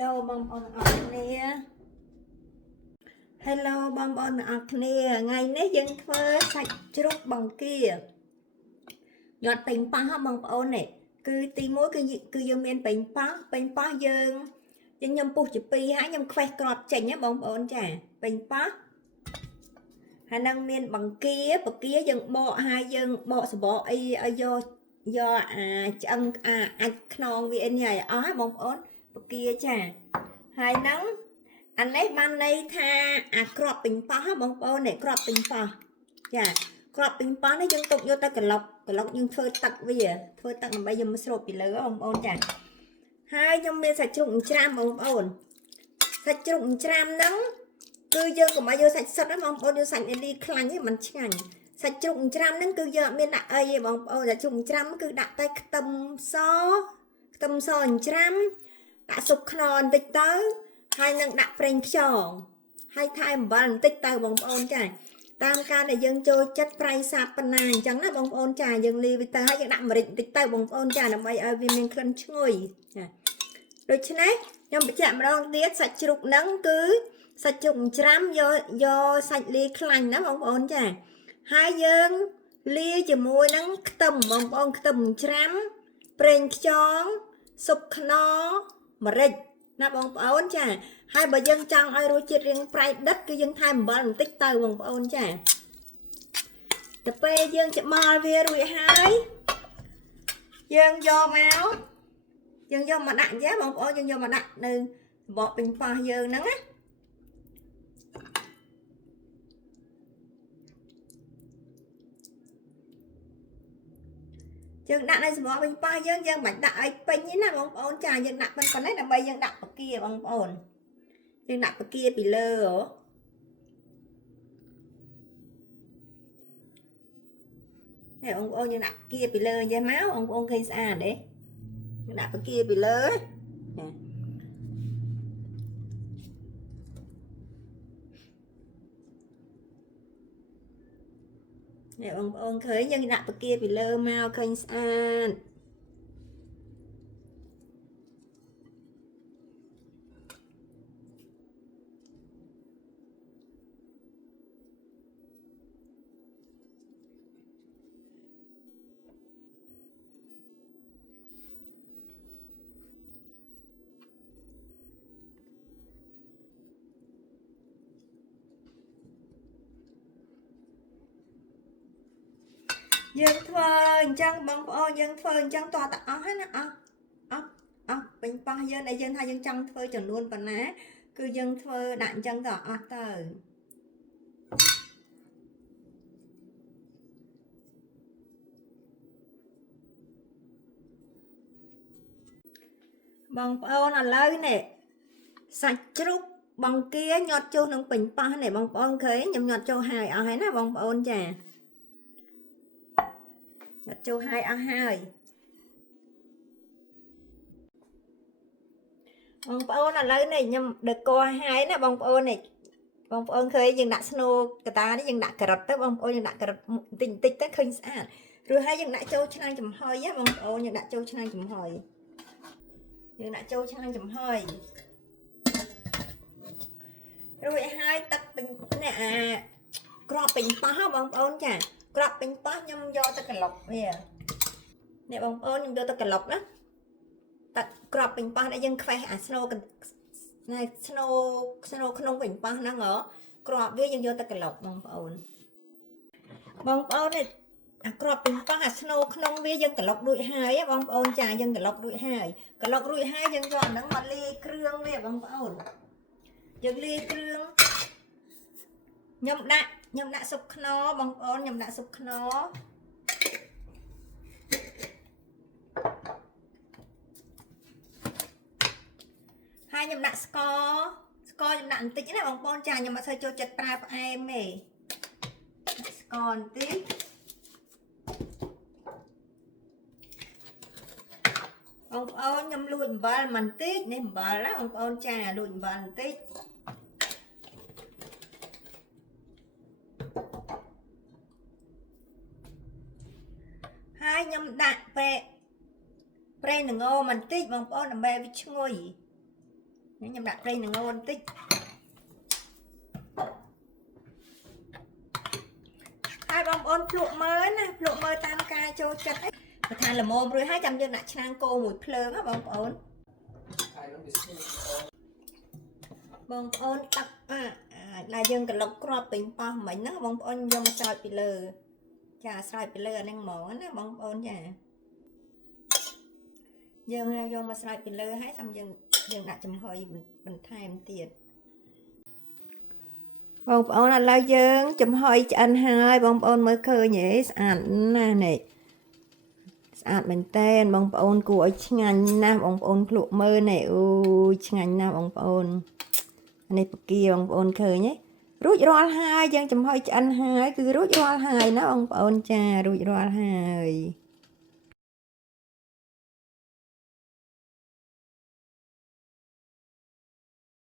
Hello បងប្អូនអរគ្នា Hello បងប្អូនអរគ្នាថ្ងៃនេះយើងធ្វើសាច់ជ្រូកបង្គាញាត់ពេញប៉ោះបងប្អូននេះគឺទី1គឺយើងមានពេញប៉ោះយើងខ្ញុំពុះជា2ហើយខ្ញុំខ្វេះក្របចេញណាបងប្អូនចាពេញប៉ោះហើយនឹងមានបង្គាយើងបកហើយយើងបកសបកអីឲ្យយកឆ្អឹងអាចខ្នងវាអីនេះឲ្យអស់ហ៎បងប្អូនបង្គាចាហើយនឹងអានេះបានន័យថាអាក្របពេញប៉ោះបងប្អូននេះក្របពេញប៉ោះចាក្របពេញប៉ោះនេះយើងទុកយកទៅក្លុកយើងធ្វើទឹកវាធ្វើទឹកដើម្បីយើងស្រូបពីលើបងប្អូនចាហើយខ្ញុំមានសាច់ជ្រូកច្រាមបងប្អូនសាច់ជ្រូកច្រាមហ្នឹងគឺយើងកុំឲ្យយកសាច់សុទ្ធណាបងប្អូនយកសាច់នេះខ្លាញ់ទេมันឆ្ងាញ់សាច់ជ្រូកច្រាមហ្នឹងគឺយកមានដាក់អីទេបងប្អូនសាច់ជ្រូកច្រាមគឺដាក់តែខ្ទឹមសច្រាមដាក់ស៊ុបខ្នុរបន្តិចទៅហើយនឹងដាក់ប្រេងខ្យងហើយថែមអំបិលបន្តិចទៅបងប្អូនចាតាមការដែលយើងចូលចិត្តប្រៃសាបប៉ុណ្ណាអញ្ចឹងណាបងប្អូនចាយើងលាយវាទៅហើយយើងដាក់ម្រេចបន្តិចទៅបងប្អូនចាដើម្បីឲ្យវាមានក្លិនឈ្ងុយចាដូច្នេះខ្ញុំបញ្ជាក់ម្ដងទៀតសាច់ជ្រូកហ្នឹងគឺសាច់ជ្រូកច្រាំយកសាច់លាយខ្លាញ់ណាបងប្អូនចាហើយយើងលាយជាមួយនឹងខ្ទឹមបងប្អូនខ្ទឹមច្រាំប្រេងខ្យងស៊ុបខ្នុរម្រេចណាបងប្អូនចាហើយបើយើងចង់ឲ្យរសជាតិរៀងប្រៃដិតគឺយើងថែមអំបិលបន្តិចទៅបងប្អូនចាទៅពេលយើងច្បល់វារួចហើយយើងយកមកដាក់ចាបងប្អូនយើងយកមកដាក់នៅសំបកពេញប៉ោះយើងហ្នឹងណាយើងដាក់នៅសំបកពេញប៉ោះយើងមិនដាក់ឲ្យពេញទេណាបងប្អូនចាយើងដាក់ប៉ុណ្ណេះដើម្បីយើងដាក់បង្គាបងប្អូនយើងដាក់បង្គាពីលើនេះបងប្អូនយើងដាក់បង្គាពីលើអញ្ចឹងមកបងប្អូនឃើញស្អាតទេយើងដាក់បង្គាពីលើនេះបងប្អូនឃើញយើងដាក់បង្គាពីលើមកឃើញស្អាតយើងធ្វើអញ្ចឹងបងប្អូនយើងធ្វើអញ្ចឹងតតែអស់ហើយណាអស់ពេញប៉ោះយើងដែលយើងថាយើងចង់ធ្វើចំនួនប៉ុណ្ណាគឺយើងធ្វើដាក់អញ្ចឹងទៅអស់ទៅបងប្អូនឥឡូវនេះសាច់ជ្រូកបង្គាញាត់ចូលនឹងពេញប៉ោះនេះបងប្អូនឃើញខ្ញុំញាត់ចូលហើយអស់ហើយណាបងប្អូនចាញាត់ចូលហើយអស់ហើយបងប្អូនឥឡូវនេះខ្ញុំដឹកកហើយណាបងប្អូននេះបងប្អូនឃើញយើងដាក់ស្នូកតានេះយើងដាក់ការ៉ុតទៅបងប្អូនយើងដាក់ការ៉ុតបន្តិចទៅឃើញស្អាតឬហើយយើងដាក់ចូលឆ្នាំងចំហុយណាបងប្អូនយើងដាក់ចូលឆ្នាំងចំហុយរួចហើយទឹកពេញនេះក្របពេញប៉ោះបងប្អូនចាក្របពេញប៉ោះខ្ញុំយកទៅក្លុកវានេះបងប្អូនខ្ញុំយកទៅក្លុកណាទឹកក្របពេញប៉ោះដែលយើងខ្វេះអាស្នូក្នុងពេញប៉ោះហ្នឹងក្របវាយើងយកទៅក្លុកបងប្អូននេះអាក្របពេញប៉ោះអាស្នូក្នុងវាយើងក្លុករួចហើយបងប្អូនចាយើងក្លុករួចហើយយើងយកអាហ្នឹងមកលាយគ្រឿងវាបងប្អូនយើងលាយគ្រឿងខ្ញុំដាក់ស៊ុបខ្នុរបងប្អូនខ្ញុំដាក់ស៊ុបខ្នុរហើយខ្ញុំដាក់ស្ករខ្ញុំដាក់បន្តិចណាបងប្អូនចាខ្ញុំអត់សូវចូលចិត្តប្រើផ្អែមទេស្ករបន្តិចបងប្អូនខ្ញុំលួចអំបិលបន្តិចនេះអំបិលណាបងប្អូនចាលួចអំបិលបន្តិចហើយខ្ញុំដាក់ប្រេងល្ងបន្តិចបងប្អូនដើម្បីវាឈ្ងុយ ខ្ញុំដាក់ប្រេងល្ងបន្តិចហើយបងប្អូនភ្លក់មើលណាភ្លក់មើលតាមការចូលចិត្តឯងបើថាល្មមរួចហើយចាំយើងដាក់ឆ្នាំងកូរមួយភ្លើងណាបងប្អូនបងប្អូនដាក់ដែលយើងក្លុកគ្រាប់ពេញប៉ោះមិញហ្នឹងបងប្អូនយកមកស្រោចពីលើចាស្រោចពីលើអាហ្នឹងហ្មងណាបងប្អូនចាយើងយកមកស្រោចពីលើហើយចាំយើងដាក់ចំហុយបន្ថែមទៀតបងប្អូនឥឡូវយើងចំហុយឆ្អិនហើយបងប្អូនមើលឃើញទេស្អាតណាស់នេះស្អាតមែនតើបងប្អូនគួរឲ្យឆ្ងាញ់ណាស់បងប្អូនភ្លក់មើលនេះអូយឆ្ងាញ់ណាស់បងប្អូននេះបកាបងប្អូនឃើញទេរួចរាល់ហើយយើងចំហុយឆ្អិនហើយគឺរួចរាល់ហើយណាបងប្អូនចារួចរាល់ហើយ